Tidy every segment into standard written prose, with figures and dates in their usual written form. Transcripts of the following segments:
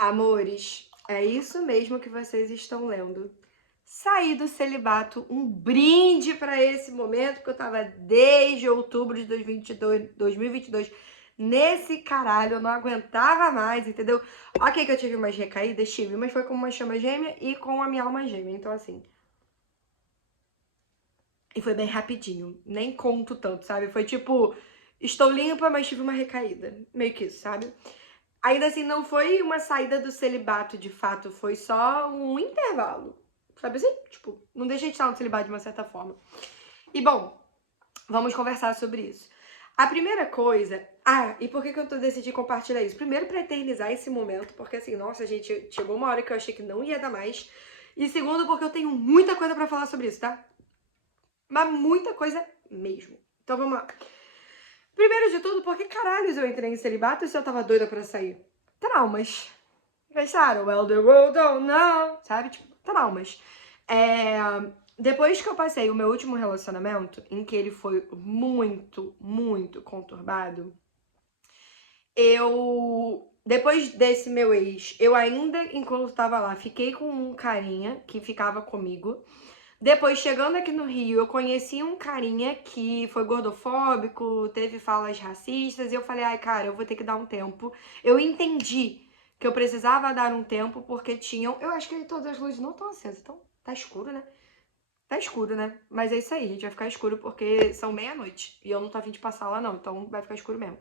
Amores, é isso mesmo que vocês estão lendo. Saí do celibato, um brinde para esse momento, porque eu tava desde outubro de 2022 nesse caralho, eu não aguentava mais, entendeu? Ok que eu tive umas recaídas, tive, mas foi com uma chama gêmea e com a minha alma gêmea, então assim. E foi bem rapidinho, nem conto tanto, sabe? Foi tipo, estou limpa, mas tive uma recaída, meio que isso, sabe? Ainda assim, não foi uma saída do celibato de fato, foi só um intervalo. Sabe assim? Tipo, não deixei de estar no celibato de uma certa forma. E bom, vamos conversar sobre isso. A primeira coisa. Ah, e por que eu decidi compartilhar isso? Primeiro, pra eternizar esse momento, porque assim, nossa, gente, chegou uma hora que eu achei que não ia dar mais. E segundo, porque eu tenho muita coisa pra falar sobre isso, tá? Mas muita coisa mesmo. Então vamos lá. Primeiro de tudo, por que caralhos eu entrei em celibato se eu tava doida pra sair? Traumas. Pensaram, well, the world don't know, sabe? Tipo, traumas. Depois que eu passei o meu último relacionamento, em que ele foi muito, muito conturbado, depois desse meu ex, eu ainda, enquanto tava lá, fiquei com um carinha que ficava comigo. Depois, chegando aqui no Rio, eu conheci um carinha que foi gordofóbico, teve falas racistas, e eu falei, ai, cara, eu vou ter que dar um tempo. Eu entendi que eu precisava dar um tempo, porque tinham... Eu acho que todas as luzes não estão acesas, então tá escuro, né? Tá escuro, né? Mas é isso aí, gente, vai ficar escuro porque são meia-noite, e eu não tô a fim de passar lá, não, então vai ficar escuro mesmo.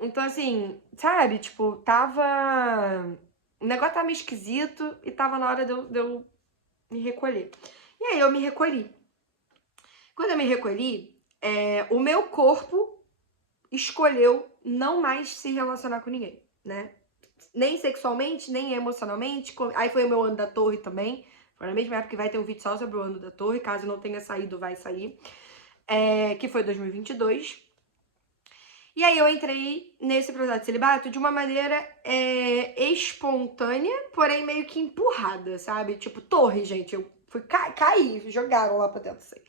Então, assim, sabe, tipo, tava... O negócio tava meio esquisito, e tava na hora de eu me recolher. E aí eu me recolhi. Quando eu me recolhi, o meu corpo escolheu não mais se relacionar com ninguém, né? Nem sexualmente, nem emocionalmente. Aí foi o meu ano da torre também. Foi na mesma época que vai ter um vídeo só sobre o ano da torre. Caso não tenha saído, vai sair. Que foi 2022. E aí eu entrei nesse processo de celibato de uma maneira espontânea, porém meio que empurrada, sabe? Tipo, torre, gente. Eu fui cair, jogaram lá pra dentro, assim.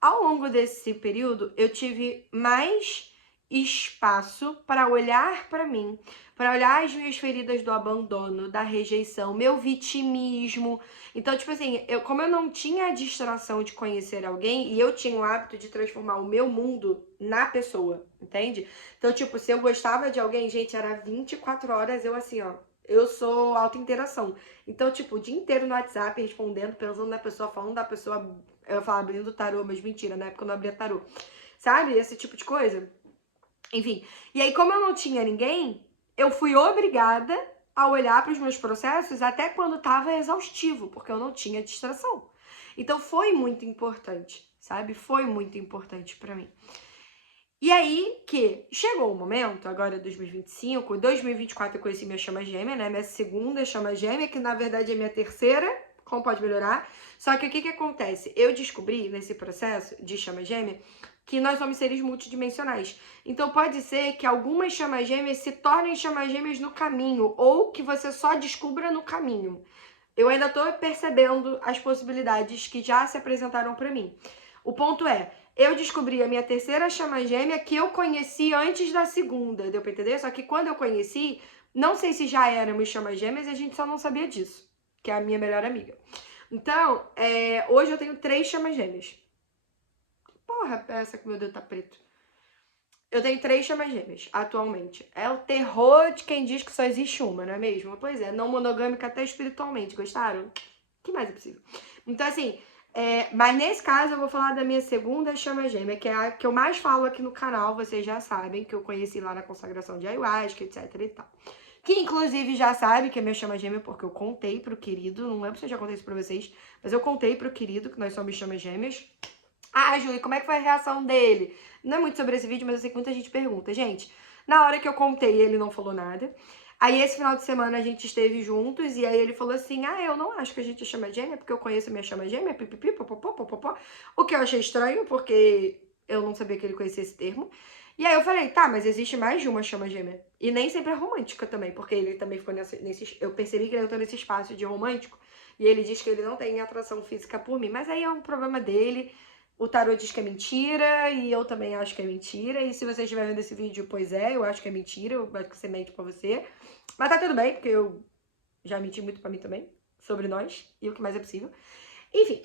Ao longo desse período, eu tive mais espaço para olhar para mim, para olhar as minhas feridas do abandono, da rejeição, meu vitimismo. Então, tipo assim, como eu não tinha a distração de conhecer alguém e eu tinha o hábito de transformar o meu mundo na pessoa, entende? Então, tipo, se eu gostava de alguém, gente, era 24 horas eu assim, ó. Eu sou alta interação. Então, tipo, o dia inteiro no WhatsApp, respondendo, pensando na pessoa, falando da pessoa. Eu ia falar abrindo tarô, mas mentira, na época eu não abria tarô. Sabe? Esse tipo de coisa. Enfim. E aí, como eu não tinha ninguém, eu fui obrigada a olhar para os meus processos até quando estava exaustivo, porque eu não tinha distração. Então foi muito importante, sabe? Foi muito importante para mim. E aí que chegou o momento, agora 2025, 2024 eu conheci minha chama gêmea, né? Minha segunda chama gêmea, que na verdade é minha terceira, como pode melhorar. Só que o que acontece? Eu descobri nesse processo de chama gêmea que nós somos seres multidimensionais. Então pode ser que algumas chamas gêmeas se tornem chamas gêmeas no caminho, ou que você só descubra no caminho. Eu ainda tô percebendo as possibilidades que já se apresentaram para mim. O ponto é, eu descobri a minha terceira chama gêmea que eu conheci antes da segunda, deu pra entender? Só que quando eu conheci, não sei se já éramos chamas gêmeas e a gente só não sabia disso, que é a minha melhor amiga. Então, hoje eu tenho 3 chamas gêmeas. Porra, essa que meu dedo tá preto. Eu tenho 3 chamas gêmeas, atualmente. É o terror de quem diz que só existe uma, não é mesmo? Pois é, não monogâmica até espiritualmente, gostaram? O que mais é possível? Então, assim, mas nesse caso eu vou falar da minha segunda chama gêmea, que é a que eu mais falo aqui no canal, vocês já sabem, que eu conheci lá na consagração de ayahuasca, etc e tal. Que inclusive já sabe que é minha chama gêmea, porque eu contei pro querido, não lembro se eu já contei isso pra vocês, mas eu contei pro querido que nós somos chamas gêmeas. Ah, Júlia, como é que foi a reação dele? Não é muito sobre esse vídeo, mas eu sei que muita gente pergunta. Gente, na hora que eu contei, ele não falou nada. Aí esse final de semana a gente esteve juntos e aí ele falou assim: ah, eu não acho que a gente chama gêmea, porque eu conheço a minha chama gêmea, pipipi, popopó, popopó. O que eu achei estranho, porque eu não sabia que ele conhecia esse termo. E aí eu falei, tá, mas existe mais de uma chama gêmea. E nem sempre é romântica também, porque ele também ficou nesse. Eu percebi que ele entrou nesse espaço de romântico. E ele diz que ele não tem atração física por mim. Mas aí é um problema dele. o tarô diz que é mentira e eu também acho que é mentira. E se você estiver vendo esse vídeo, pois é, eu acho que é mentira, eu acho que você mente pra você. Mas tá tudo bem, porque eu já menti muito pra mim também, sobre nós e o que mais é possível. Enfim,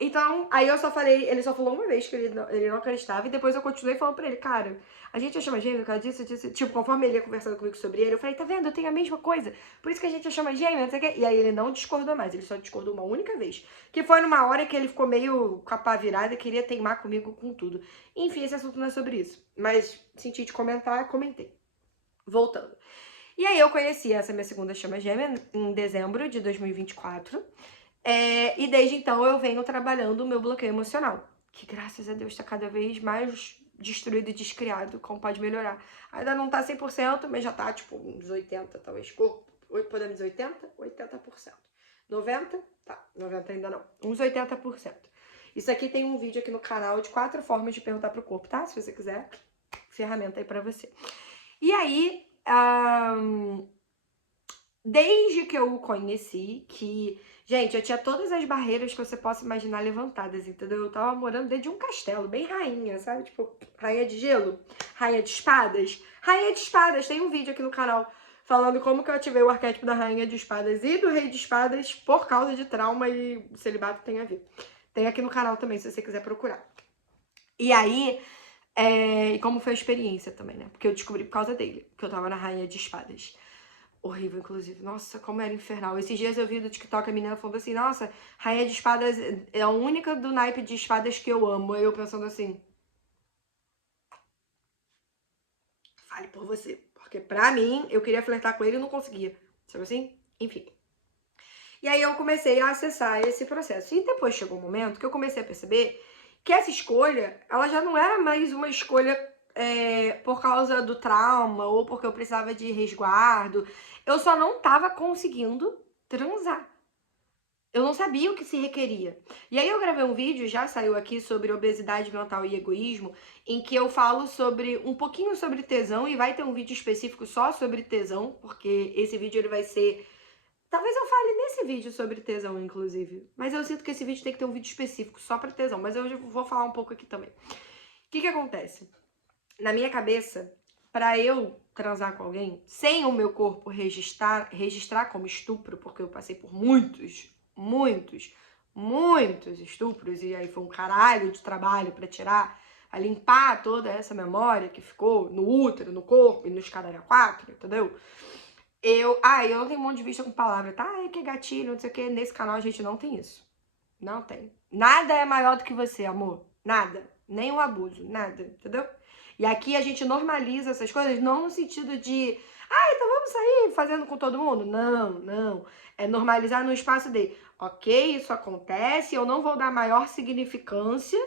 então, aí eu só falei, ele só falou uma vez que ele não acreditava, e depois eu continuei falando pra ele, cara, a gente chama gêmeo por causa disso, tipo, conforme ele ia conversando comigo sobre ele, eu falei, tá vendo, eu tenho a mesma coisa, por isso que a gente chama gêmeo, não sei o quê. E aí ele não discordou mais, ele só discordou uma única vez, que foi numa hora que ele ficou meio com a pá virada e queria teimar comigo com tudo. Enfim, esse assunto não é sobre isso, mas senti de comentar, comentei. Voltando. E aí eu conheci essa minha segunda chama gêmea em dezembro de 2024. E desde então eu venho trabalhando o meu bloqueio emocional, que graças a Deus está cada vez mais destruído e descriado, como pode melhorar. Ainda não tá 100%, mas já tá tipo uns 80%, talvez. Podemos dizer 80%? 80%. 90%? Tá, 90% ainda não. Uns 80%. Isso aqui tem um vídeo aqui no canal de 4 formas de perguntar pro corpo, tá? Se você quiser, ferramenta aí pra você. E aí, desde que eu o conheci, que, gente, eu tinha todas as barreiras que você possa imaginar levantadas, entendeu? Eu tava morando dentro de um castelo, bem rainha, sabe? Tipo, rainha de gelo, rainha de espadas. Rainha de espadas, tem um vídeo aqui no canal falando como que eu ativei o arquétipo da rainha de espadas e do rei de espadas por causa de trauma e celibato tem a ver. Tem aqui no canal também, se você quiser procurar. E aí, e como foi a experiência também, né? Porque eu descobri por causa dele, que eu tava na rainha de espadas. Horrível, inclusive. Nossa, como era infernal. Esses dias eu vi do TikTok a menina falando assim, nossa, rainha de espadas é a única do naipe de espadas que eu amo. Aí eu pensando assim, fale por você. Porque pra mim, eu queria flertar com ele e não conseguia. Sabe assim? Enfim. E aí eu comecei a acessar esse processo. E depois chegou um momento que eu comecei a perceber que essa escolha, ela já não era mais uma escolha por causa do trauma ou porque eu precisava de resguardo. Eu só não tava conseguindo transar. Eu não sabia o que se requeria. E aí eu gravei um vídeo, já saiu aqui, sobre obesidade mental e egoísmo, em que eu falo sobre um pouquinho sobre tesão, e vai ter um vídeo específico só sobre tesão, porque esse vídeo ele vai ser... Talvez eu fale nesse vídeo sobre tesão, inclusive. Mas eu sinto que esse vídeo tem que ter um vídeo específico só pra tesão, mas eu vou falar um pouco aqui também. O que acontece? Na minha cabeça, pra eu transar com alguém, sem o meu corpo registrar como estupro, porque eu passei por muitos estupros, e aí foi um caralho de trabalho pra tirar, a limpar toda essa memória que ficou no útero, no corpo e nos caralho a 4, entendeu? Eu não tenho um monte de vista com palavra, tá? Ai, que gatilho, não sei o que. Nesse canal a gente não tem isso. Não tem. Nada é maior do que você, amor. Nada. Nem um abuso, nada, entendeu? E aqui a gente normaliza essas coisas, não no sentido de, então vamos sair fazendo com todo mundo. Não. É normalizar no espaço de, ok, isso acontece, eu não vou dar maior significância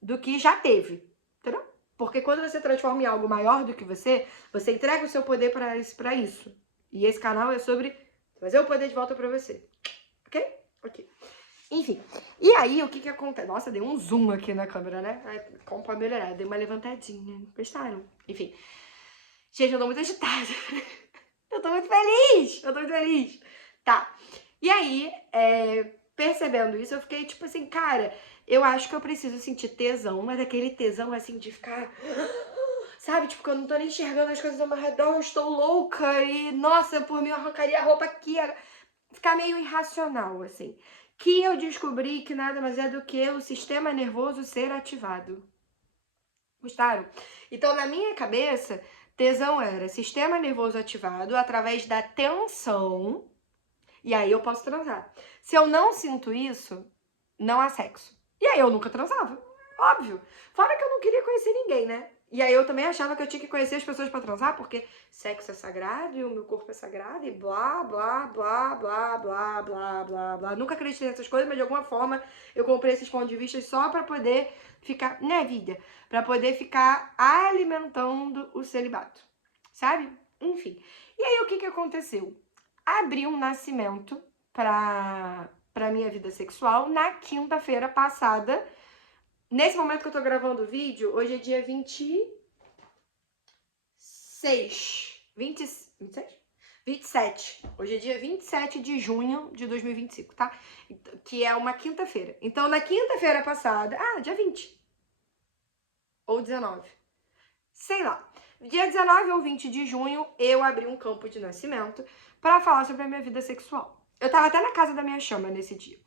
do que já teve, entendeu? Porque quando você transforma em algo maior do que você entrega o seu poder para isso. E esse canal é sobre trazer o poder de volta pra você. Ok? Ok. Enfim. E aí, o que acontece? Nossa, dei um zoom aqui na câmera, né? Como pra melhorar. Dei uma levantadinha. Gostaram? Enfim. Gente, eu tô muito agitada. Eu tô muito feliz. Tá. E aí, percebendo isso, eu fiquei tipo assim, cara, eu acho que eu preciso sentir tesão, mas aquele tesão assim de ficar... Sabe, tipo, que eu não tô nem enxergando as coisas ao meu redor, eu estou louca e, nossa, por mim eu arrancaria a roupa aqui. Ficar meio irracional, assim. Que eu descobri que nada mais é do que o sistema nervoso ser ativado. Gostaram? Então, na minha cabeça, tesão era sistema nervoso ativado através da tensão, e aí eu posso transar. Se eu não sinto isso, não há sexo. E aí eu nunca transava. Óbvio. Fora que eu não queria conhecer ninguém, né? E aí eu também achava que eu tinha que conhecer as pessoas pra transar, porque sexo é sagrado e o meu corpo é sagrado e blá, blá, blá, blá, blá, blá, blá, blá. Nunca acreditei nessas coisas, mas de alguma forma eu comprei esses pontos de vista só pra poder ficar, né, vida? Pra poder ficar alimentando o celibato, sabe? Enfim. E aí o que aconteceu? Abri um nascimento pra minha vida sexual na quinta-feira passada. Nesse momento que eu tô gravando o vídeo, hoje é dia 26. 26? 27. Hoje é dia 27 de junho de 2025, tá? Que é uma quinta-feira. Então, na quinta-feira passada... Ah, dia 20. Ou 19. Sei lá. Dia 19 ou 20 de junho, eu abri um campo de nascimento pra falar sobre a minha vida sexual. Eu tava até na casa da minha chama nesse dia.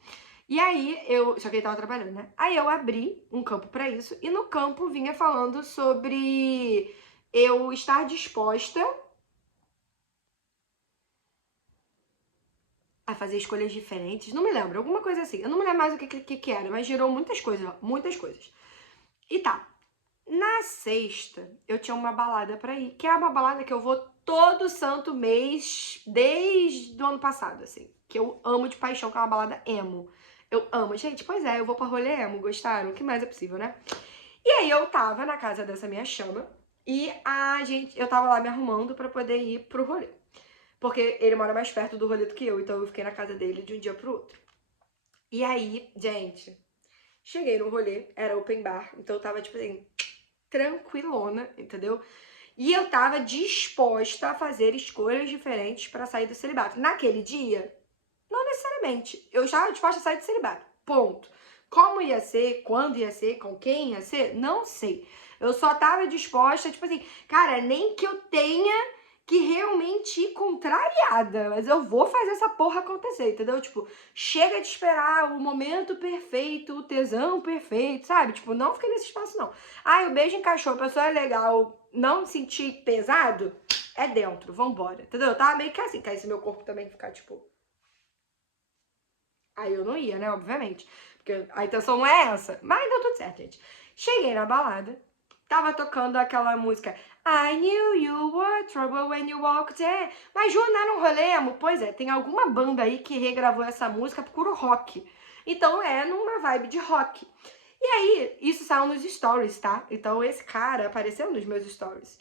E aí, só que ele tava trabalhando, né? Aí eu abri um campo pra isso, e no campo vinha falando sobre eu estar disposta a fazer escolhas diferentes. Não me lembro, alguma coisa assim. Eu não me lembro mais o que era, mas gerou muitas coisas, muitas coisas. E tá. Na sexta, eu tinha uma balada pra ir, que é uma balada que eu vou todo santo mês, desde o ano passado, assim. Que eu amo de paixão, que é uma balada emo. Eu amo. Gente, pois é, eu vou pra rolê emo, gostaram? O que mais é possível, né? E aí eu tava na casa dessa minha chama, e eu tava lá me arrumando pra poder ir pro rolê. Porque ele mora mais perto do rolê do que eu, então eu fiquei na casa dele de um dia pro outro. E aí, gente, cheguei no rolê, era open bar, então eu tava, tipo assim, tranquilona, entendeu? E eu tava disposta a fazer escolhas diferentes pra sair do celibato. Naquele dia, não necessariamente. Eu estava disposta a sair do celibato. Ponto. Como ia ser, quando ia ser, com quem ia ser, não sei. Eu só tava disposta, tipo assim, cara, nem que eu tenha que realmente ir contrariada, mas eu vou fazer essa porra acontecer, entendeu? Tipo, chega de esperar o momento perfeito, o tesão perfeito, sabe? Tipo, não fiquei nesse espaço, não. O beijo encaixou, a pessoa é legal, não sentir pesado, é dentro, vambora, entendeu? Eu tava meio que assim, que aí se meu corpo também ficar, tipo... Aí eu não ia, né, obviamente, porque a intenção não é essa, mas deu tudo certo, gente. Cheguei na balada, tava tocando aquela música I knew you were trouble when you walked in. Mas Ju, não era um rolê, amor? Pois é, tem alguma banda aí que regravou essa música por rock. Então é numa vibe de rock. E aí, isso saiu nos stories, tá? Então esse cara apareceu nos meus stories.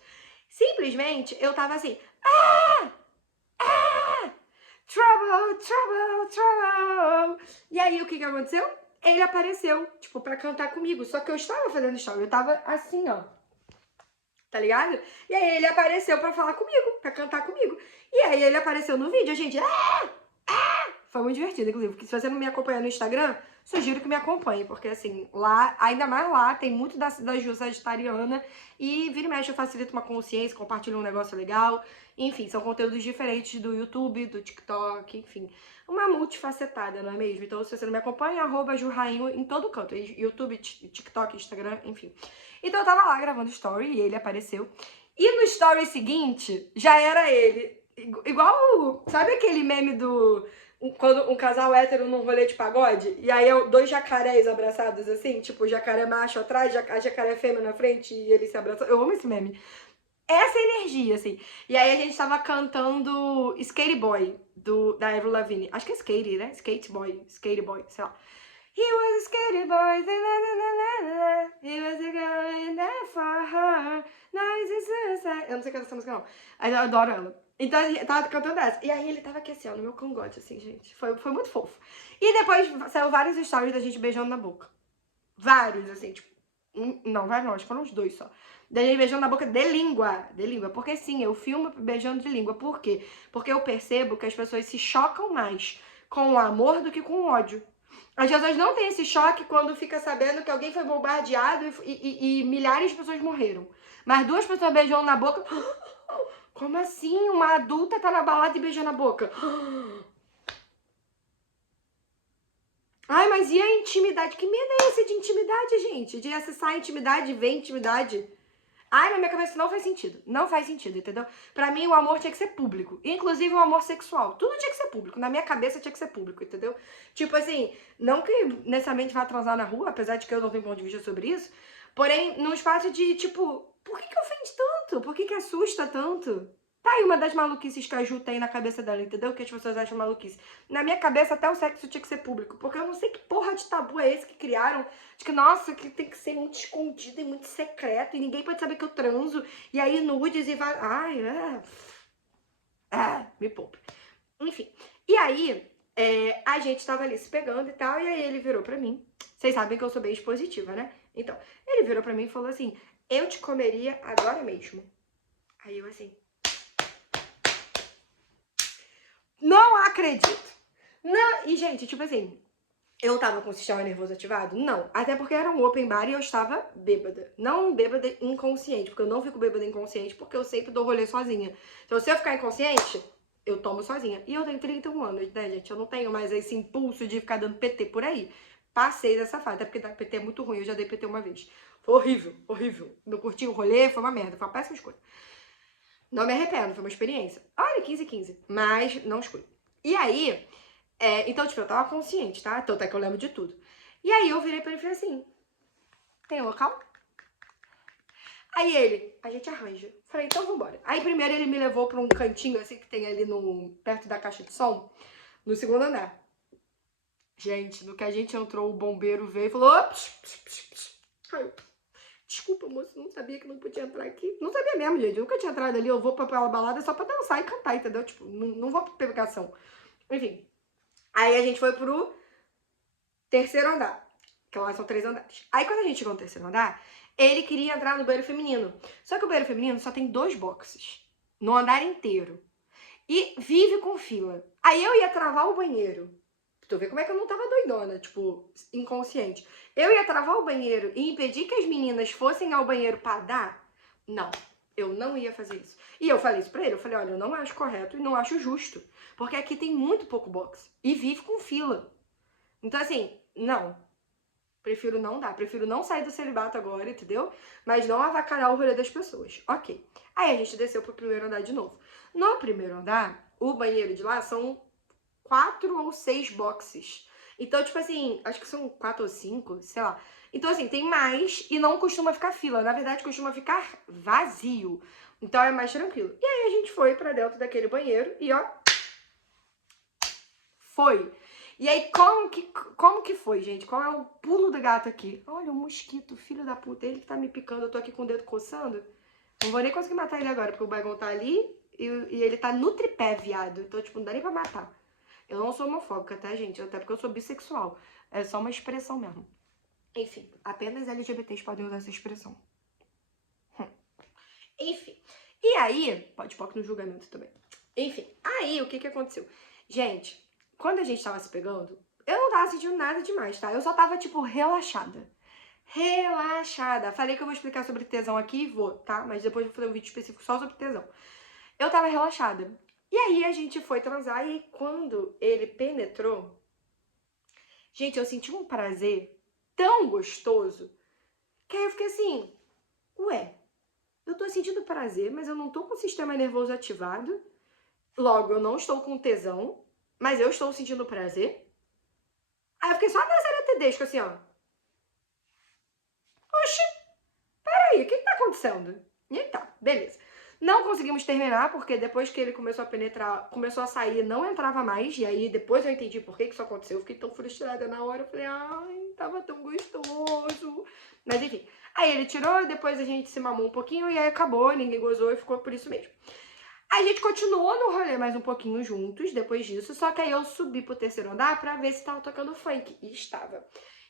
Simplesmente, eu tava assim, trouble, trouble, trouble. E aí, o que aconteceu? Ele apareceu, tipo, pra cantar comigo. Só que eu estava fazendo story, eu tava assim, ó. Tá ligado? E aí ele apareceu pra falar comigo, pra cantar comigo. E aí ele apareceu no vídeo, a gente... Foi muito divertido, inclusive, porque se você não me acompanha no Instagram, sugiro que me acompanhe, porque assim, lá, ainda mais lá, tem muito da Ju Sagitariana, e vira e mexe eu facilito uma consciência, compartilho um negócio legal, enfim, são conteúdos diferentes do YouTube, do TikTok, enfim, uma multifacetada, não é mesmo? Então, se você não me acompanha, @JuRainho em todo canto, YouTube, TikTok, Instagram, enfim. Então eu tava lá gravando story e ele apareceu, e no story seguinte, já era ele, igual, sabe aquele meme quando um casal hétero num rolê de pagode, e aí é dois jacarés abraçados assim, tipo, jacaré macho atrás, a jacaré fêmea na frente e eles se abraçam. Eu amo esse meme. Essa energia, assim. E aí a gente tava cantando Skate Boy, da Avril Lavigne. Acho que é Skate, né? Skate Boy, sei lá. He was a skater boy, he was a girl there for her, now he's a suicide. Eu não sei cantar essa música, não. Mas eu adoro ela. Então eu tava cantando essa. E aí ele tava aqui assim, ó, no meu cangote, assim, gente. Foi muito fofo. E depois saiu vários stories da gente beijando na boca. Vários, assim, tipo. Não, vários não, acho que foram uns 2 só. Da gente beijando na boca de língua. De língua. Porque sim, eu filmo beijando de língua. Por quê? Porque eu percebo que as pessoas se chocam mais com o amor do que com o ódio. As pessoas não têm esse choque quando fica sabendo que alguém foi bombardeado e milhares de pessoas morreram. Mas 2 pessoas beijando na boca. Como assim? Uma adulta tá na balada e beija na boca? Ai, mas e a intimidade? Que medo é esse de intimidade, gente? De acessar a intimidade, ver intimidade? Ai, na minha cabeça não faz sentido. Não faz sentido, entendeu? Pra mim, o amor tinha que ser público. Inclusive o amor sexual. Tudo tinha que ser público. Na minha cabeça tinha que ser público, entendeu? Tipo assim, não que necessariamente vá transar na rua, apesar de que eu não tenho ponto de vista sobre isso. Porém, num espaço de, tipo, por que ofende tanto? Por que assusta tanto? Tá aí uma das maluquices que a Ju tem na cabeça dela, entendeu? Que as pessoas acham maluquice. Na minha cabeça, até o sexo tinha que ser público. Porque eu não sei que porra de tabu é esse que criaram. De que, nossa, que tem que ser muito escondido e muito secreto. E ninguém pode saber que eu transo. E aí, nudes e vai... Ai, me poupe. Enfim. E aí, a gente tava ali se pegando e tal. E aí ele virou pra mim. Vocês sabem que eu sou bem expositiva, né? Então, ele virou pra mim e falou assim: eu te comeria agora mesmo. Aí eu assim... acredito. Não, e, gente, tipo assim, eu tava com o sistema nervoso ativado? Não. Até porque era um open bar e eu estava bêbada. Não bêbada inconsciente, porque eu não fico bêbada inconsciente, porque eu sempre dou rolê sozinha. Então, se eu ficar inconsciente, eu tomo sozinha. E eu tenho 31 anos, né, gente? Eu não tenho mais esse impulso de ficar dando PT por aí. Passei dessa fase, até porque dar PT é muito ruim. Eu já dei PT uma vez. Foi horrível, horrível. Não curti o rolê, foi uma merda, foi uma péssima escolha. Não me arrependo, foi uma experiência. Olha, 15, mas não escolho. E aí, então, tipo, eu tava consciente, tá? Então, até que eu lembro de tudo. E aí, eu virei pra ele e falei assim, tem local? Aí ele, a gente arranja. Falei, então vambora. Aí, primeiro, ele me levou pra um cantinho, assim, que tem ali perto da caixa de som, no segundo andar. Gente, no que a gente entrou, o bombeiro veio e falou, Ai, desculpa, moço, não sabia que não podia entrar aqui. Não sabia mesmo, gente. Eu nunca tinha entrado ali. Eu vou pra balada só pra dançar e cantar, entendeu? Tipo, não vou pra pegação. Enfim. Aí a gente foi pro terceiro andar. Que lá são 3 andares. Aí quando a gente chegou no terceiro andar, ele queria entrar no banheiro feminino. Só que o banheiro feminino só tem 2 boxes. No andar inteiro. E vive com fila. Aí eu ia travar o banheiro. Tu vê como é que eu não tava doidona, tipo, inconsciente. Eu ia travar o banheiro e impedir que as meninas fossem ao banheiro pra dar? Não, eu não ia fazer isso. E eu falei isso pra ele, eu falei, olha, eu não acho correto e não acho justo. Porque aqui tem muito pouco boxe e vive com fila. Então, assim, não. Prefiro não dar, prefiro não sair do celibato agora, entendeu? Mas não avacalhar o rolê das pessoas. Ok. Aí a gente desceu pro primeiro andar de novo. No primeiro andar, o banheiro de lá são 4 ou 6 boxes. Então, tipo assim, acho que são 4 ou 5, sei lá. Então, assim, tem mais e não costuma ficar fila. Na verdade, costuma ficar vazio. Então, é mais tranquilo. E aí, a gente foi pra dentro daquele banheiro e, ó, foi. E aí, como que foi, gente? Qual é o pulo do gato aqui? Olha, o mosquito, filho da puta. Ele que tá me picando, eu tô aqui com o dedo coçando. Não vou nem conseguir matar ele agora, porque o Bagon tá ali e ele tá no tripé, viado. Então, tipo, não dá nem pra matar. Eu não sou homofóbica, tá, gente? Até porque eu sou bissexual. É só uma expressão mesmo. Enfim, apenas LGBTs podem usar essa expressão. Enfim. E aí, pode pôr no julgamento também. Enfim, aí o que aconteceu? Gente, quando a gente tava se pegando, eu não tava sentindo nada demais, tá? Eu só tava, tipo, relaxada. Relaxada. Falei que eu vou explicar sobre tesão aqui, vou, tá? Mas depois eu vou fazer um vídeo específico só sobre tesão. Eu tava relaxada. E aí a gente foi transar e quando ele penetrou, gente, eu senti um prazer tão gostoso que aí eu fiquei assim, ué, eu tô sentindo prazer, mas eu não tô com o sistema nervoso ativado. Logo, eu não estou com tesão, mas eu estou sentindo prazer. Aí eu fiquei só dançando tedesco, assim, ó. Oxi, peraí, o que tá acontecendo? E tá, beleza. Não conseguimos terminar, porque depois que ele começou a penetrar, começou a sair, não entrava mais. E aí depois eu entendi por que isso aconteceu. Eu fiquei tão frustrada na hora. Eu falei, ai, tava tão gostoso. Mas enfim. Aí ele tirou, depois a gente se mamou um pouquinho e aí acabou, ninguém gozou e ficou por isso mesmo. A gente continuou no rolê mais um pouquinho juntos depois disso, só que aí eu subi pro terceiro andar pra ver se tava tocando funk. E estava.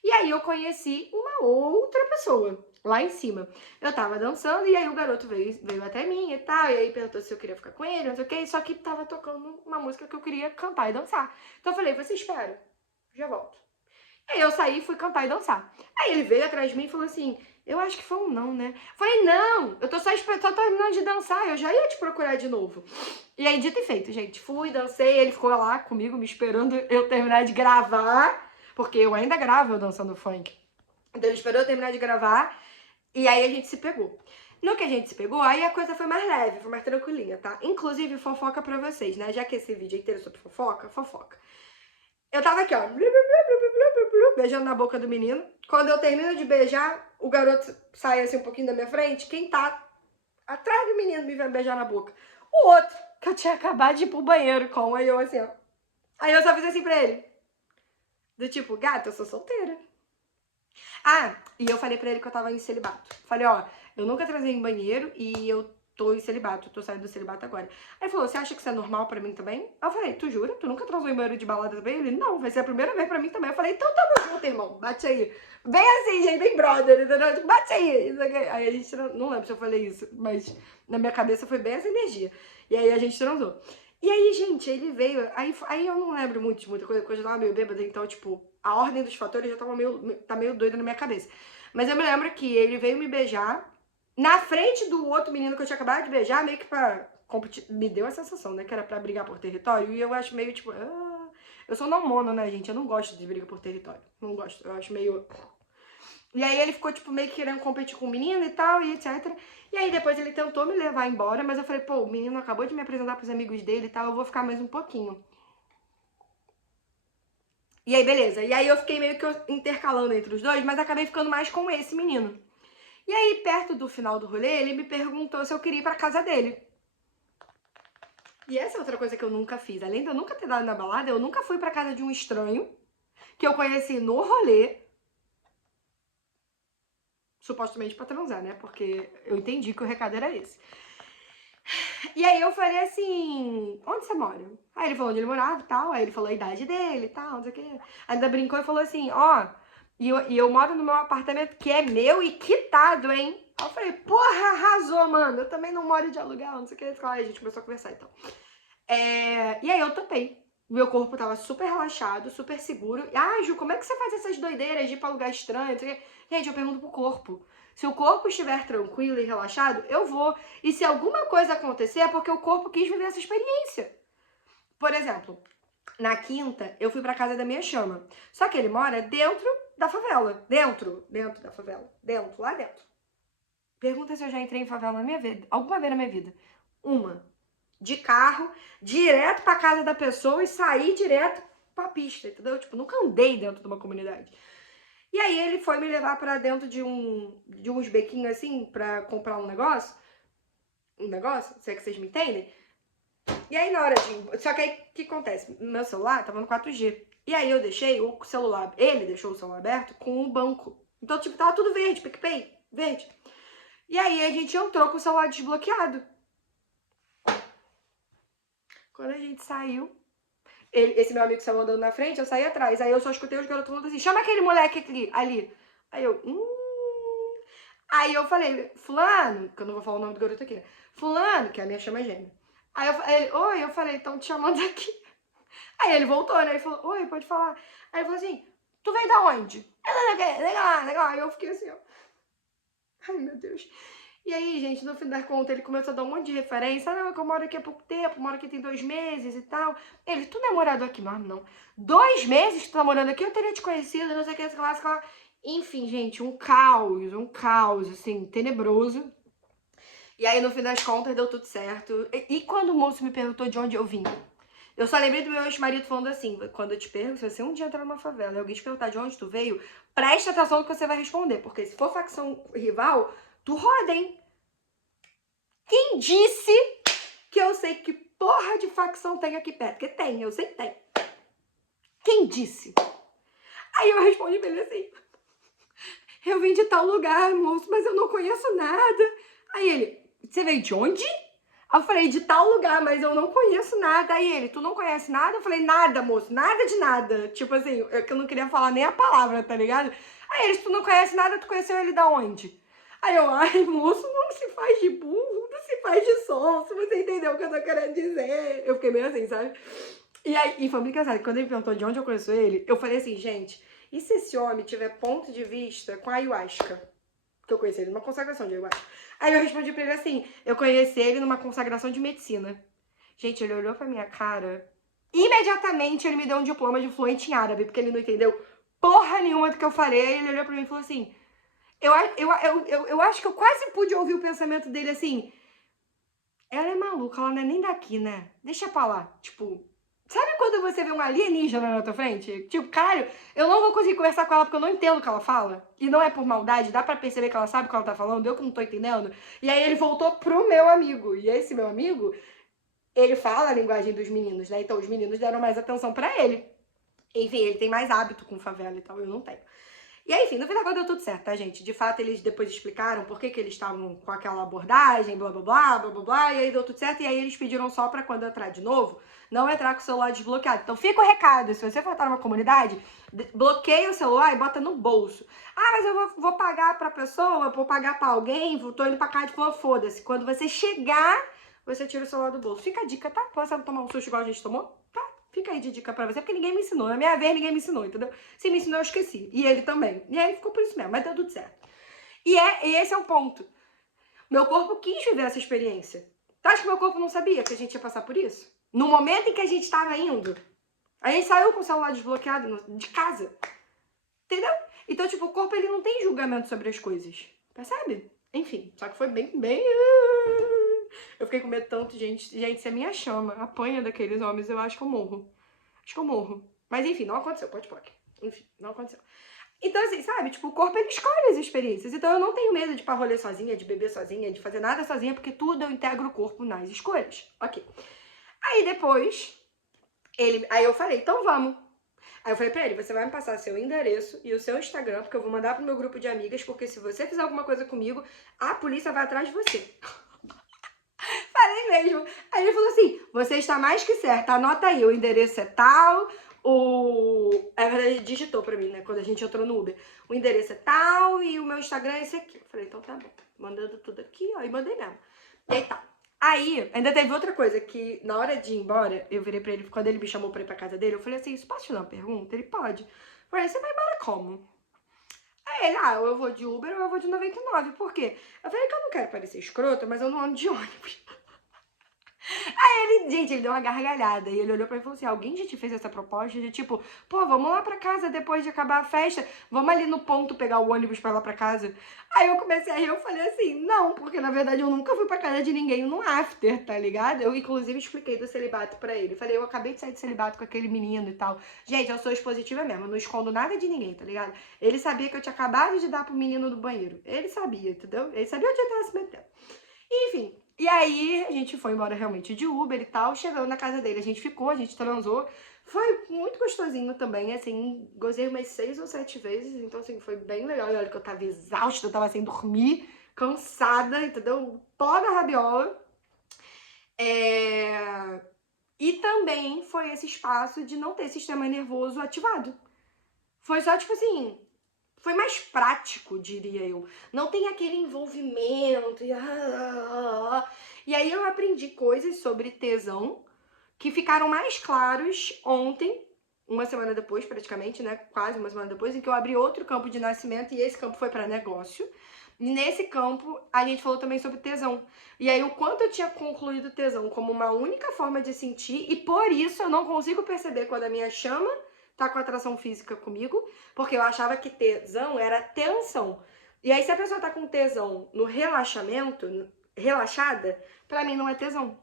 E aí eu conheci uma outra pessoa lá em cima. Eu tava dançando e aí o garoto veio até mim e tal, e aí perguntou se eu queria ficar com ele, não sei o que, só que tava tocando uma música que eu queria cantar e dançar. Então eu falei, você espera, já volto. Aí eu saí, fui cantar e dançar. Aí ele veio atrás de mim e falou assim, eu acho que foi um não, né? Falei, não, eu tô só terminando de dançar, eu já ia te procurar de novo. E aí, dito e feito, gente, fui, dancei, ele ficou lá comigo, me esperando eu terminar de gravar, porque eu ainda gravo eu dançando funk. Então ele esperou eu terminar de gravar, e aí a gente se pegou. No que a gente se pegou, aí a coisa foi mais leve, foi mais tranquilinha, tá? Inclusive, fofoca pra vocês, né? Já que esse vídeo é inteiro sobre fofoca, fofoca. Eu tava aqui, ó, beijando na boca do menino. Quando eu termino de beijar, o garoto sai assim um pouquinho da minha frente. Quem tá atrás do menino me vai beijar na boca? O outro, que eu tinha acabado de ir pro banheiro com. Aí eu assim, ó. Aí eu só fiz assim pra ele. Do tipo, gata, eu sou solteira. Ah, e eu falei pra ele que eu tava em celibato. Falei, ó, eu nunca transei em banheiro e eu tô em celibato, tô saindo do celibato agora. Aí ele falou, você acha que isso é normal pra mim também? Aí eu falei, tu jura? Tu nunca transou em banheiro de balada também? Ele, não, vai ser a primeira vez pra mim também. Eu falei, então tamo junto, irmão, bate aí. Bem assim, gente, bem brother, entendeu? Tipo, bate aí. Aí a gente, não lembro se eu falei isso, mas na minha cabeça foi bem essa energia. E aí a gente transou. E aí, gente, ele veio. Aí eu não lembro muito de muita coisa, porque eu já tava meio bêbada, então, tipo, a ordem dos fatores já tava tá meio doida na minha cabeça. Mas eu me lembro que ele veio me beijar na frente do outro menino que eu tinha acabado de beijar, meio que pra competir. Me deu a sensação, né? Que era pra brigar por território. E eu acho meio tipo. Eu sou não mono, né, gente? Eu não gosto de briga por território. Não gosto. Eu acho meio. E aí ele ficou, tipo, meio que querendo competir com o menino e tal, e etc. E aí depois ele tentou me levar embora, mas eu falei, pô, o menino acabou de me apresentar pros amigos dele e tal, eu vou ficar mais um pouquinho. E aí, beleza. E aí eu fiquei meio que intercalando entre os dois, mas acabei ficando mais com esse menino. E aí, perto do final do rolê, ele me perguntou se eu queria ir pra casa dele. E essa é outra coisa que eu nunca fiz. Além de eu nunca ter dado na balada, eu nunca fui pra casa de um estranho que eu conheci no rolê, supostamente pra transar, né? Porque eu entendi que o recado era esse. E aí eu falei assim, onde você mora? Aí ele falou onde ele morava e tal, aí ele falou a idade dele e tal, não sei o quê. Ainda brincou e falou assim, ó, e eu moro no meu apartamento que é meu e quitado, hein? Aí eu falei, porra, arrasou, mano, eu também não moro de aluguel, não sei o que. Aí a gente começou a conversar então. E aí eu topei. Meu corpo tava super relaxado, super seguro. Ah, Ju, como é que você faz essas doideiras de ir pra lugar estranho? Não sei o quê? Gente, eu pergunto pro corpo. Se o corpo estiver tranquilo e relaxado, eu vou. E se alguma coisa acontecer, é porque o corpo quis viver essa experiência. Por exemplo, na quinta, eu fui pra casa da minha chama. Só que ele mora dentro da favela. Dentro da favela. Dentro, lá dentro. Pergunta se eu já entrei em favela na minha vida. Alguma vez na minha vida. Uma. De carro, direto pra casa da pessoa e sair direto pra pista, entendeu? Tipo, nunca andei dentro de uma comunidade. E aí ele foi me levar pra dentro de uns bequinhos assim, pra comprar um negócio. Se é que vocês me entendem. E aí na hora de... Só que aí, o que acontece? Meu celular tava no 4G. E aí eu deixei o celular... Ele deixou o celular aberto com o banco. Então, tipo, tava tudo verde, PicPay, verde. E aí a gente entrou com o celular desbloqueado. Quando a gente saiu, esse meu amigo saiu andando na frente, eu saí atrás. Aí eu só escutei os garotos falando assim, chama aquele moleque ali. Aí eu, Aí eu falei, fulano, que eu não vou falar o nome do garoto aqui, né? Fulano, que é a minha chama gêmea. Aí ele, oi, eu falei, estão te chamando aqui. Aí ele voltou, né? Ele falou, oi, pode falar. Aí ele falou assim, tu veio da onde? Legal. Aí eu fiquei assim, ó. Ai, meu Deus. E aí, gente, no fim das contas, ele começou a dar um monte de referência. Não, é que eu moro aqui há pouco tempo, moro aqui tem 2 meses e tal. Ele, tu não é morador aqui? Não. 2 meses que tu tá morando aqui, eu teria te conhecido, não sei o que, sei lá. Enfim, gente, um caos, assim, tenebroso. E aí, no fim das contas, deu tudo certo. E quando o moço me perguntou de onde eu vim? Eu só lembrei do meu ex-marido falando assim, quando eu te pergunto, se você um dia entrar numa favela e alguém te perguntar de onde tu veio, presta atenção no que você vai responder, porque se for facção rival, tu roda, hein? Quem disse que eu sei que porra de facção tem aqui perto? Porque tem, eu sei que tem. Quem disse? Aí eu respondi pra ele assim, eu vim de tal lugar, moço, mas eu não conheço nada. Aí ele, você veio de onde? Eu falei, de tal lugar, mas eu não conheço nada. Aí ele, tu não conhece nada? Eu falei, nada, moço, nada de nada. Tipo assim, eu não queria falar nem a palavra, tá ligado? Aí ele, se tu não conhece nada, tu conheceu ele da onde? Aí eu, ai, moço, não se faz de burro, não se faz de sonso, você entendeu o que eu tô querendo dizer? Eu fiquei meio assim, sabe? E aí, e foi muito engraçado, quando ele perguntou de onde eu conheço ele, eu falei assim, gente, e se esse homem tiver ponto de vista com a ayahuasca? Que eu conheci ele numa consagração de ayahuasca. Aí eu respondi pra ele assim, eu conheci ele numa consagração de medicina. Gente, ele olhou pra minha cara, imediatamente ele me deu um diploma de fluente em árabe, porque ele não entendeu porra nenhuma do que eu falei, ele olhou pra mim e falou assim, eu acho que eu quase pude ouvir o pensamento dele assim, ela é maluca, ela não é nem daqui, né? Deixa pra lá, tipo... Sabe quando você vê um alienígena na tua frente? Tipo, caralho, eu não vou conseguir conversar com ela porque eu não entendo o que ela fala. E não é por maldade, dá pra perceber que ela sabe o que ela tá falando, eu que não tô entendendo. E aí ele voltou pro meu amigo. E esse meu amigo, ele fala a linguagem dos meninos, né? Então os meninos deram mais atenção pra ele. Enfim, ele tem mais hábito com favela e tal, eu não tenho. E aí, enfim, no final deu tudo certo, tá, gente? De fato, eles depois explicaram por que eles estavam com aquela abordagem, blá, blá, blá, blá, blá, blá, e aí deu tudo certo. E aí eles pediram só pra quando eu entrar de novo, não entrar com o celular desbloqueado. Então fica o recado, se você for entrar numa comunidade, bloqueia o celular e bota no bolso. Ah, mas eu vou pagar pra pessoa, vou pagar pra alguém, tô indo pra casa de fulano, foda-se. Quando você chegar você tira o celular do bolso. Fica a dica, tá? Pra você não tomar um susto igual a gente tomou, tá? Fica aí de dica pra você, porque ninguém me ensinou. Na minha vez, ninguém me ensinou, entendeu? Se me ensinou, eu esqueci. E ele também. E aí ficou por isso mesmo, mas deu tudo certo. E esse é o ponto. Meu corpo quis viver essa experiência. Tu acha que meu corpo não sabia que a gente ia passar por isso? No momento em que a gente tava indo, a gente saiu com o celular desbloqueado de casa. Entendeu? Então, tipo, o corpo, ele não tem julgamento sobre as coisas. Percebe? Enfim, só que foi bem... Eu fiquei com medo tanto, gente. Gente, se a minha chama apanha daqueles homens, eu acho que eu morro. Acho que eu morro. Mas enfim, não aconteceu, pode. Enfim, não aconteceu. Então, assim, sabe? Tipo, o corpo, ele escolhe as experiências. Então, eu não tenho medo de ir pra rolê sozinha, de beber sozinha, de fazer nada sozinha, porque tudo eu integro o corpo nas escolhas. Ok. Aí, depois, aí eu falei, então vamos. Aí eu falei pra ele, você vai me passar seu endereço e o seu Instagram, porque eu vou mandar pro meu grupo de amigas, porque se você fizer alguma coisa comigo, a polícia vai atrás de você. Falei mesmo. Aí ele falou assim, você está mais que certa, anota aí, o endereço é tal, na verdade ele digitou pra mim, né, quando a gente entrou no Uber. O endereço é tal e o meu Instagram é esse aqui. Eu falei, então tá bom. Mandando tudo aqui, ó, e mandei mesmo. E aí tá. Aí, ainda teve outra coisa, que na hora de ir embora, eu virei pra ele, quando ele me chamou pra ir pra casa dele, eu falei assim, posso te dar uma pergunta? Ele, pode. Eu falei, você vai embora como? Aí ele, ou eu vou de Uber ou eu vou de 99, por quê? Eu falei que eu não quero parecer escrota, mas eu não ando de ônibus. Gente, ele deu uma gargalhada e ele olhou pra mim e falou assim, alguém já te fez essa proposta? De tipo, pô, vamos lá pra casa depois de acabar a festa, vamos ali no ponto pegar o ônibus pra ir lá pra casa. Aí eu comecei a rir, eu falei assim, não, porque na verdade eu nunca fui pra casa de ninguém no after, tá ligado? Eu inclusive expliquei do celibato pra ele, falei, eu acabei de sair do celibato com aquele menino e tal. Gente, eu sou expositiva mesmo, eu não escondo nada de ninguém, tá ligado? Ele sabia que eu tinha acabado de dar pro menino do banheiro, ele sabia, entendeu? Ele sabia onde eu tava se metendo. Enfim, e aí a gente foi embora realmente de Uber e tal, chegando na casa dele, a gente ficou, a gente transou, foi muito gostosinho também, assim, gozei umas 6 ou 7 vezes, então assim, foi bem legal, e olha que eu tava exausta, eu tava sem dormir, cansada, entendeu? Toda a rabiola. E também foi esse espaço de não ter sistema nervoso ativado. Foi só, tipo assim, foi mais prático, diria eu. Não tem aquele envolvimento. E aí eu aprendi coisas sobre tesão que ficaram mais claros ontem, uma semana depois, praticamente, né? Quase uma semana depois, em que eu abri outro campo de nascimento e esse campo foi para negócio. E nesse campo, a gente falou também sobre tesão. E aí, o quanto eu tinha concluído tesão como uma única forma de sentir, e por isso eu não consigo perceber quando a minha chama tá com atração física comigo, porque eu achava que tesão era tensão. E aí, se a pessoa tá com tesão no relaxamento, relaxada, pra mim não é tesão.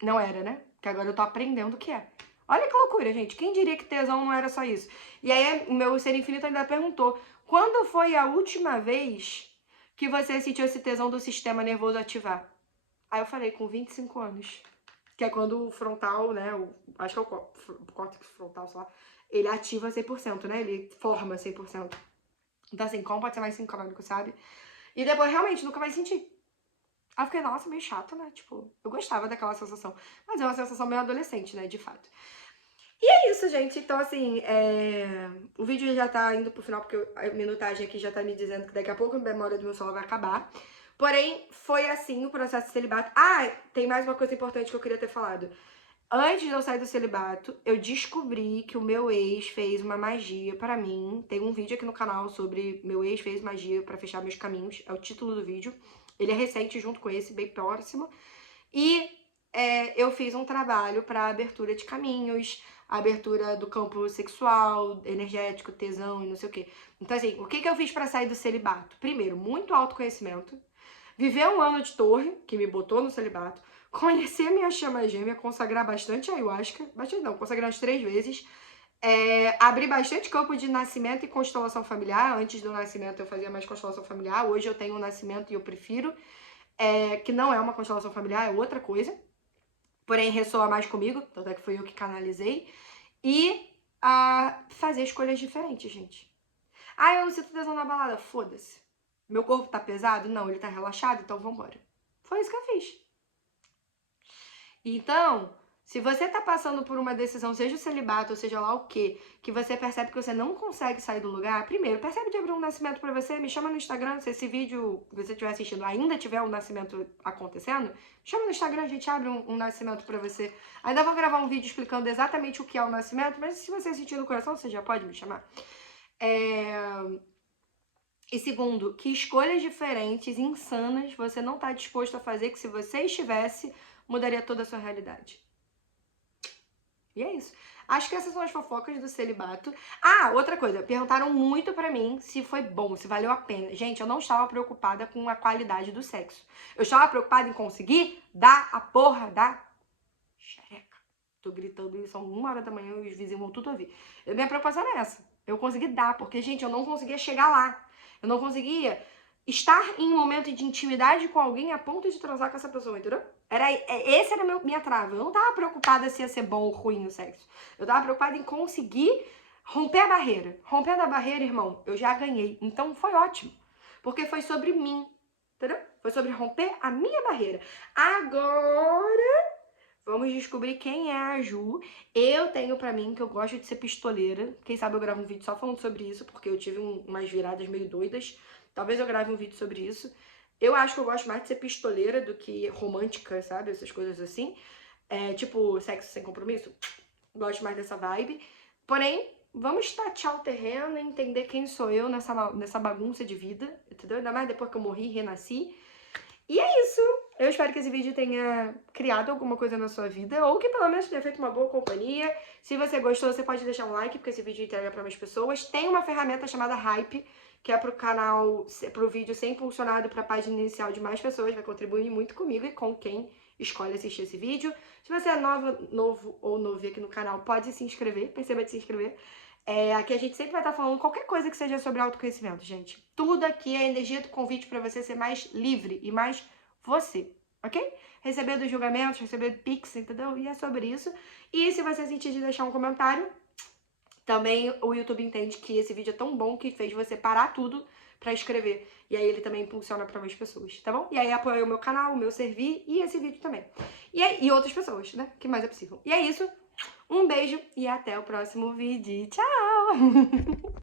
Não era, né? Porque agora eu tô aprendendo o que é. Olha que loucura, gente. Quem diria que tesão não era só isso? E aí, o meu ser infinito ainda perguntou, quando foi a última vez que você sentiu esse tesão do sistema nervoso ativar? Aí eu falei, com 25 anos. Que é quando o frontal, né? Acho que é o córtex frontal, sei lá. Ele ativa 100%, né? Ele forma 100%. Então, assim, como pode ser mais sincrônico, sabe? E depois, realmente, nunca mais senti. Aí eu fiquei, nossa, meio chato, né? Tipo, eu gostava daquela sensação. Mas é uma sensação meio adolescente, né? De fato. E é isso, gente. Então, assim, o vídeo já tá indo pro final, porque a minutagem aqui já tá me dizendo que daqui a pouco a memória do meu celular vai acabar. Porém, foi assim o processo de celibato. Ah, tem mais uma coisa importante que eu queria ter falado. Antes de eu sair do celibato, eu descobri que o meu ex fez uma magia pra mim. Tem um vídeo aqui no canal sobre meu ex fez magia pra fechar meus caminhos. É o título do vídeo. Ele é recente, junto com esse, bem próximo. E eu fiz um trabalho pra abertura de caminhos, abertura do campo sexual, energético, tesão e não sei o quê. Então, assim, o que eu fiz pra sair do celibato? Primeiro, muito autoconhecimento. Viver um ano de torre, que me botou no celibato. Conhecer minha chama gêmea, consagrar bastante ayahuasca. Bastante não, consagrar umas 3 vezes. Abrir bastante campo de nascimento e constelação familiar. Antes do nascimento eu fazia mais constelação familiar. Hoje eu tenho um nascimento e eu prefiro. Que não é uma constelação familiar, é outra coisa. Porém, ressoa mais comigo. Tanto é que foi eu que canalizei. E fazer escolhas diferentes, gente. Eu não sinto tesão na balada. Foda-se. Meu corpo tá pesado? Não, ele tá relaxado, então vambora. Foi isso que eu fiz. Então, Se você tá passando por uma decisão, seja o celibato, ou seja lá o quê, que você percebe que você não consegue sair do lugar, primeiro, percebe de abrir um nascimento pra você, me chama no Instagram, se esse vídeo que você estiver assistindo ainda tiver um nascimento acontecendo, me chama no Instagram, a gente abre um nascimento pra você. Ainda vou gravar um vídeo explicando exatamente o que é o nascimento, mas se você sentir no coração, você já pode me chamar. E segundo, que escolhas diferentes, insanas, você não tá disposto a fazer, que se você estivesse, mudaria toda a sua realidade. E é isso. Acho que essas são as fofocas do celibato. Ah, outra coisa. Perguntaram muito pra mim se foi bom, se valeu a pena. Gente, eu não estava preocupada com a qualidade do sexo. Eu estava preocupada em conseguir dar a porra da xereca. Tô gritando isso, são 1h da manhã e os vizinhos vão tudo ouvir. Minha preocupação era essa. Eu consegui dar, porque, gente, eu não conseguia chegar lá. Eu não conseguia estar em um momento de intimidade com alguém a ponto de transar com essa pessoa, entendeu? Esse era minha trava. Eu não tava preocupada se ia ser bom ou ruim o sexo. Eu tava preocupada em conseguir romper a barreira. Rompendo a barreira, irmão, eu já ganhei. Então foi ótimo. Porque foi sobre mim, entendeu? Foi sobre romper a minha barreira. Agora, vamos descobrir quem é a Ju. Eu tenho pra mim que eu gosto de ser pistoleira. Quem sabe eu gravo um vídeo só falando sobre isso, porque eu tive umas viradas meio doidas. Talvez eu grave um vídeo sobre isso. Eu acho que eu gosto mais de ser pistoleira do que romântica, sabe? Essas coisas assim. Tipo, sexo sem compromisso. Gosto mais dessa vibe. Porém, vamos tatear o terreno e entender quem sou eu nessa bagunça de vida, entendeu? Ainda mais depois que eu morri e renasci. E é isso. Eu espero que esse vídeo tenha criado alguma coisa na sua vida, ou que pelo menos tenha feito uma boa companhia. Se você gostou, você pode deixar um like, porque esse vídeo entrega para mais pessoas. Tem uma ferramenta chamada Hype, que é pro canal, pro vídeo ser impulsionado para a página inicial de mais pessoas, vai contribuir muito comigo e com quem escolhe assistir esse vídeo. Se você é novo ou novo aqui no canal, pode se inscrever, perceba de se inscrever. Aqui a gente sempre vai estar falando qualquer coisa que seja sobre autoconhecimento, gente. Tudo aqui é a energia do convite para você ser mais livre e mais você, ok? Receber dos julgamentos, receber do pix, entendeu? E é sobre isso. E se você sentir de deixar um comentário, também o YouTube entende que esse vídeo é tão bom que fez você parar tudo pra escrever. E aí ele também impulsiona pra mais pessoas, tá bom? E aí apoia o meu canal, o meu servir e esse vídeo também. E outras pessoas, né? Que mais é possível. E é isso. Um beijo e até o próximo vídeo. Tchau!